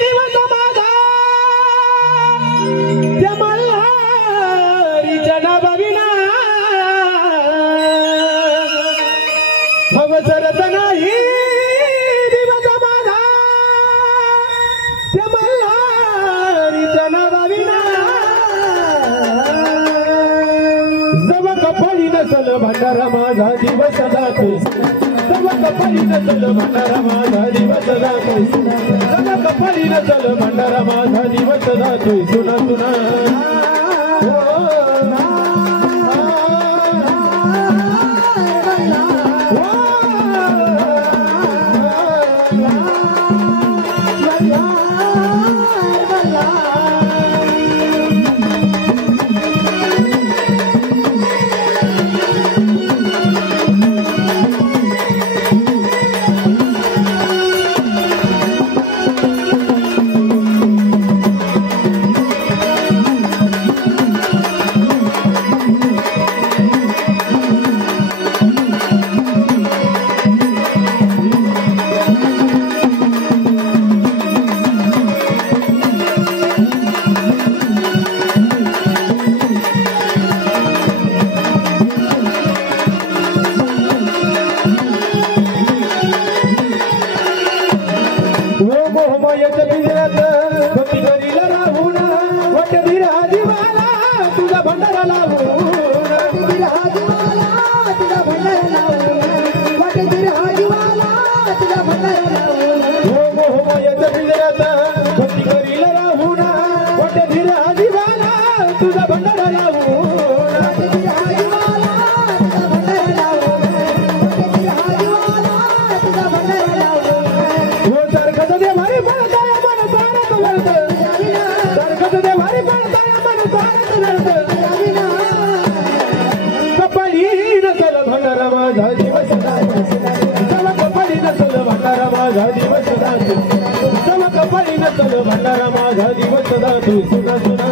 दिवस माझा त्या मल्हारीच्या नावाविना अवसरत नाही दिवस माझा त्या मल्हारीच्या नावाविना जव कपाळी नसल भंडारा माझा दिवस जातो जव कपाळी नसल भंडारा माझा दिवस जातो जव कपाळी नसल भंडारा माझा दिवस जातो सुना सुना भंडारा माझा दिवस जातो सुना सुना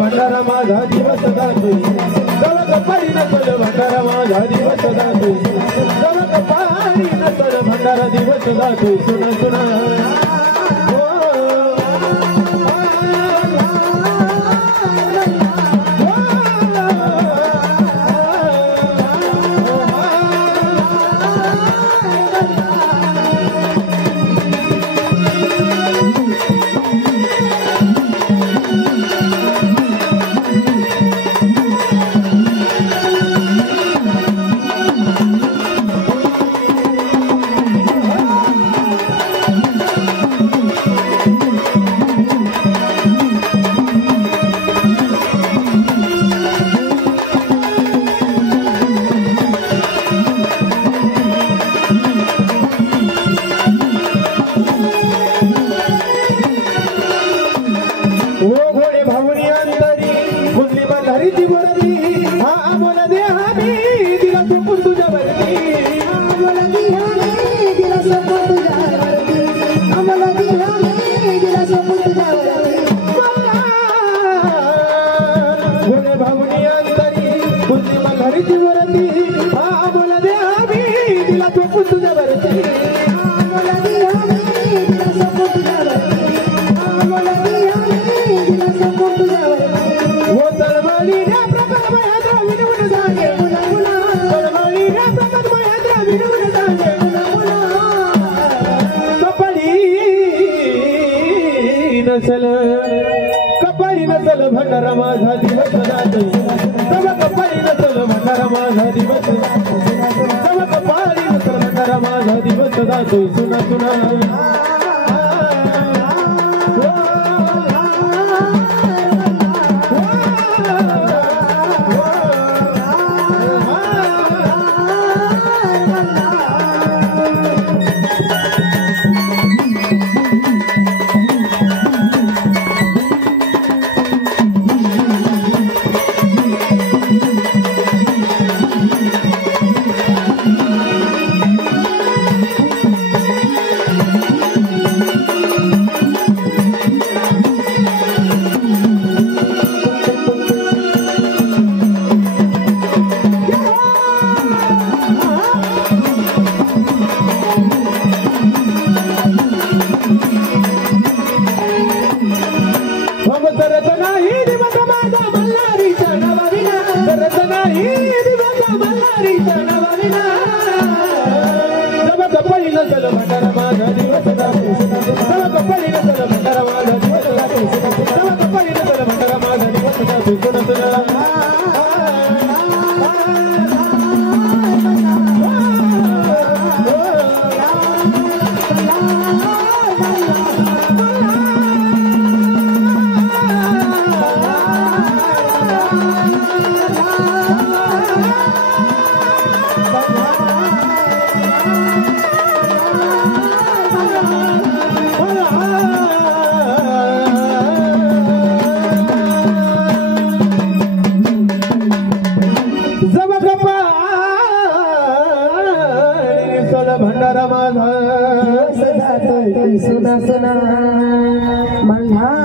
भंडारा माझा दिवस जातो जव कपाळी नसल भंडारा माझा दिवस जातो जव कपाळी नसल भंडारा दिवस जातो सुना सुना कुंडली मल्हारीची वरती हा आम्हाला दे आम्ही दिला सोपून तुझ्यावरती आम्हाला दिहाने दिला सोपून तुझ्यावरती आम्हाला दिहाने दिला सोपून तुझ्यावरती गुणे भावनी अंतरी कुंडली मल्हारीची वरती हा आम्हाला दे आम्ही दिला सोपून तुझ्यावरती आम्हाला दिहाने दिला सोपून तुझ्यावरती आम्हाला दिहाने दिला सोपून तुझ्यावरती वो तळमळीने प्रकट महेंद्र विनवून सांगे पुन्हा पुन्हा तळमळीने प्रकट महेंद्र विनवून सांगे कपाळी नसल भंडारा माझा दिवस जातो तव कपाळी नसल भंडारा माझा दिवस तव कपाळी नसल भंडारा माझा दिवस जातो सुना सुना भंडारा माझा सुना सुना मल्हार